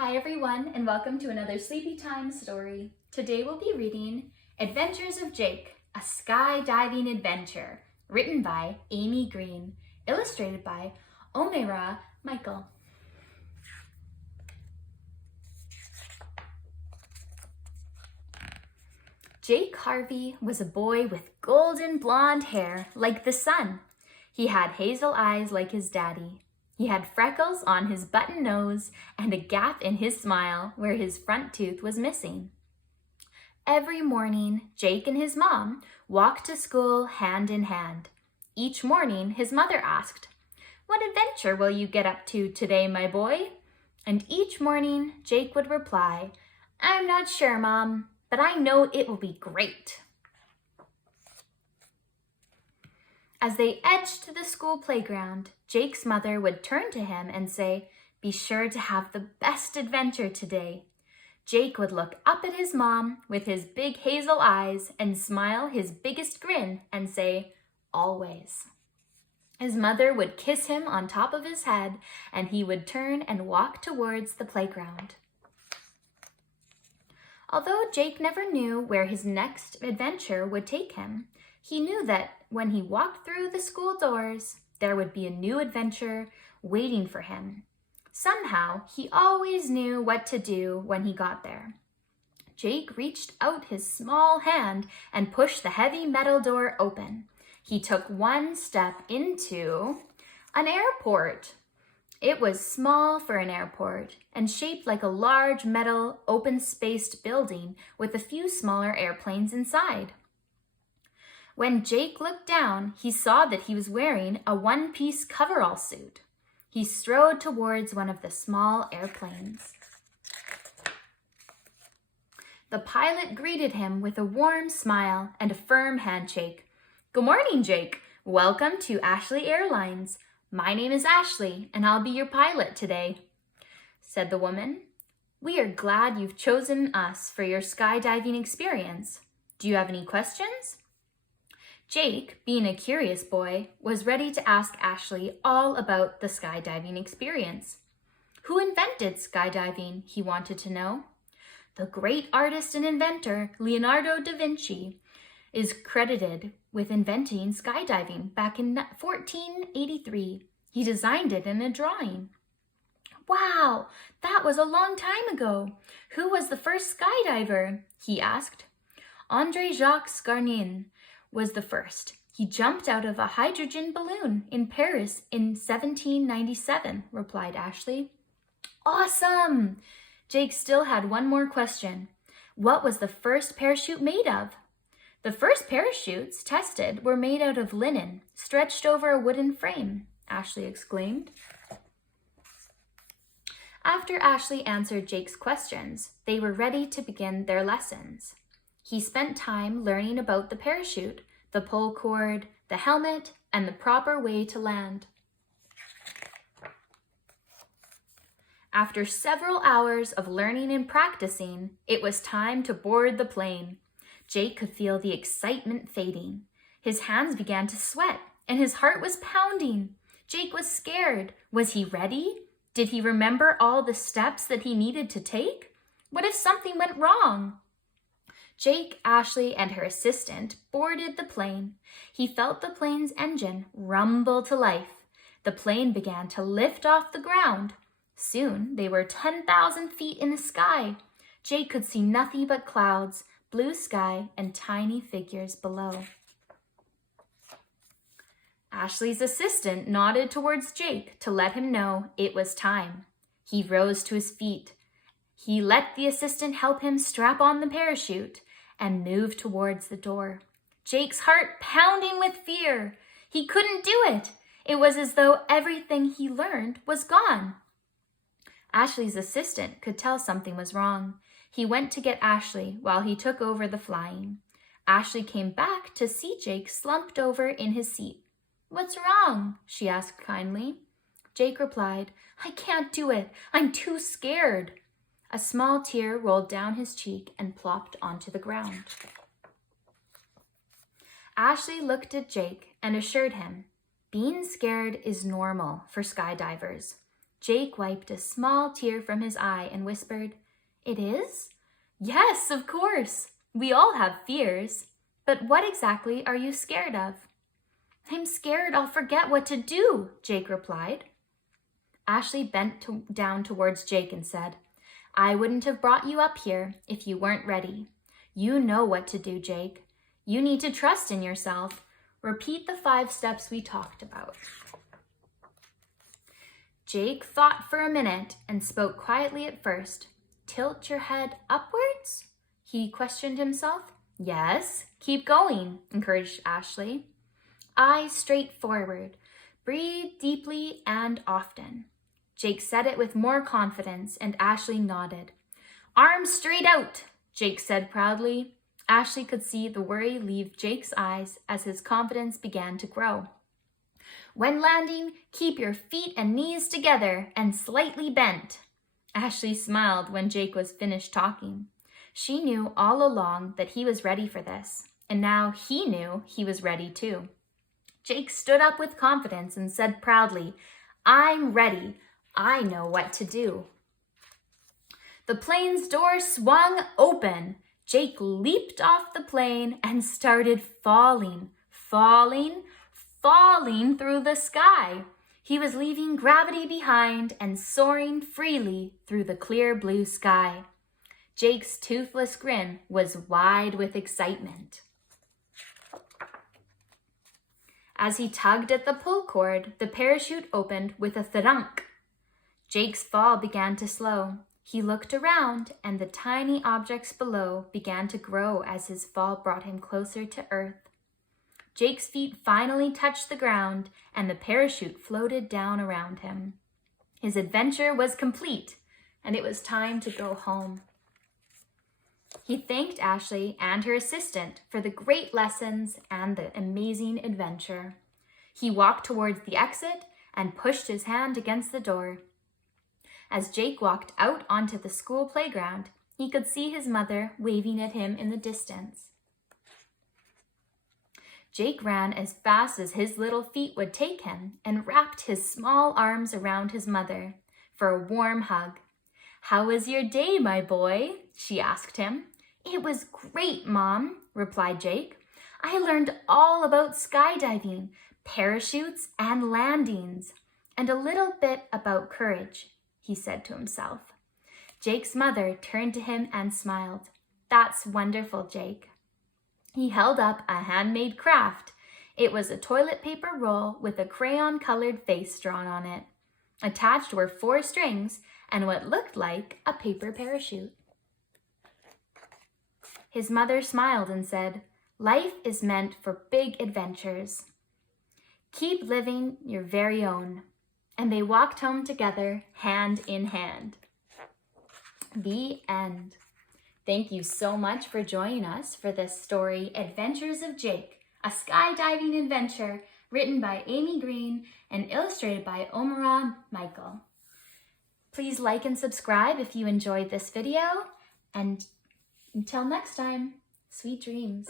Hi everyone, and welcome to another Sleepy Time story. Today we'll be reading Adventures of Jake, a Skydiving Adventure, written by Aimee Greene, illustrated by Omayra Michael. Jake Harvey was a boy with golden blonde hair like the sun. He had hazel eyes like his daddy. He had freckles on his button nose and a gap in his smile where his front tooth was missing. Every morning, Jake and his mom walked to school hand in hand. Each morning, his mother asked, "What adventure will you get up to today, my boy?" And each morning, Jake would reply, "I'm not sure, Mom, but I know it will be great." As they edged to the school playground, Jake's mother would turn to him and say, "Be sure to have the best adventure today." Jake would look up at his mom with his big hazel eyes and smile his biggest grin and say, "Always." His mother would kiss him on top of his head and he would turn and walk towards the playground. Although Jake never knew where his next adventure would take him, he knew that when he walked through the school doors, there would be a new adventure waiting for him. Somehow, he always knew what to do when he got there. Jake reached out his small hand and pushed the heavy metal door open. He took one step into an airport. It was small for an airport and shaped like a large metal open-spaced building with a few smaller airplanes inside. When Jake looked down, he saw that he was wearing a one-piece coverall suit. He strode towards one of the small airplanes. The pilot greeted him with a warm smile and a firm handshake. "Good morning, Jake. Welcome to Ashley Airlines. My name is Ashley, and I'll be your pilot today," said the woman. "We are glad you've chosen us for your skydiving experience. Do you have any questions?" Jake, being a curious boy, was ready to ask Ashley all about the skydiving experience. Who invented skydiving, he wanted to know. The great artist and inventor, Leonardo da Vinci, is credited with inventing skydiving back in 1483. He designed it in a drawing. "Wow, that was a long time ago. Who was the first skydiver?" he asked. André-Jacques Garnin was the first. He jumped out of a hydrogen balloon in Paris in 1797, replied Ashley. "Awesome!" Jake still had one more question. What was the first parachute made of? "The first parachutes tested were made out of linen, stretched over a wooden frame," Ashley exclaimed. After Ashley answered Jake's questions, they were ready to begin their lessons. He spent time learning about the parachute, the pull cord, the helmet, and the proper way to land. After several hours of learning and practicing, it was time to board the plane. Jake could feel the excitement fading. His hands began to sweat, and his heart was pounding. Jake was scared. Was he ready? Did he remember all the steps that he needed to take? What if something went wrong? Jake, Ashley, and her assistant boarded the plane. He felt the plane's engine rumble to life. The plane began to lift off the ground. Soon, they were 10,000 feet in the sky. Jake could see nothing but clouds, blue sky, and tiny figures below. Ashley's assistant nodded towards Jake to let him know it was time. He rose to his feet. He let the assistant help him strap on the parachute and moved towards the door. Jake's heart pounding with fear. He couldn't do it. It was as though everything he learned was gone. Ashley's assistant could tell something was wrong. He went to get Ashley while he took over the flying. Ashley came back to see Jake slumped over in his seat. "What's wrong?" she asked kindly. Jake replied, "I can't do it. I'm too scared." A small tear rolled down his cheek and plopped onto the ground. Ashley looked at Jake and assured him, "Being scared is normal for skydivers. Jake wiped a small tear from his eye and whispered, "It is?" "Yes, of course. We all have fears. But what exactly are you scared of?" "I'm scared I'll forget what to do," Jake replied. Ashley bent down towards Jake and said, "I wouldn't have brought you up here if you weren't ready. You know what to do, Jake. You need to trust in yourself. Repeat the 5 steps we talked about." Jake thought for a minute and spoke quietly at first. "Tilt your head upwards?" he questioned himself. "Yes, keep going," encouraged Ashley. "Eyes straight forward. Breathe deeply and often." Jake said it with more confidence, and Ashley nodded. "Arms straight out," Jake said proudly. Ashley could see the worry leave Jake's eyes as his confidence began to grow. "When landing, keep your feet and knees together and slightly bent." Ashley smiled when Jake was finished talking. She knew all along that he was ready for this, and now he knew he was ready too. Jake stood up with confidence and said proudly, "I'm ready. I know what to do." The plane's door swung open. Jake leaped off the plane and started falling through the sky. He was leaving gravity behind and soaring freely through the clear blue sky. Jake's toothless grin was wide with excitement. As he tugged at the pull cord, the parachute opened with a thudunk. Jake's fall began to slow. He looked around, and the tiny objects below began to grow as his fall brought him closer to Earth. Jake's feet finally touched the ground, and the parachute floated down around him. His adventure was complete, and it was time to go home. He thanked Ashley and her assistant for the great lessons and the amazing adventure. He walked towards the exit and pushed his hand against the door. As Jake walked out onto the school playground, he could see his mother waving at him in the distance. Jake ran as fast as his little feet would take him and wrapped his small arms around his mother for a warm hug. "How was your day, my boy?" she asked him. "It was great, Mom," replied Jake. "I learned all about skydiving, parachutes, and landings, and a little bit about courage," he said to himself. Jake's mother turned to him and smiled. "That's wonderful, Jake." He held up a handmade craft. It was a toilet paper roll with a crayon-colored face drawn on it. Attached were 4 strings and what looked like a paper parachute. His mother smiled and said, "Life is meant for big adventures. Keep living your very own." And they walked home together, hand in hand. The end. Thank you so much for joining us for this story, Adventures of Jake, a skydiving adventure written by Aimee Greene and illustrated by Omayra Michael. Please like and subscribe if you enjoyed this video, and until next time, sweet dreams.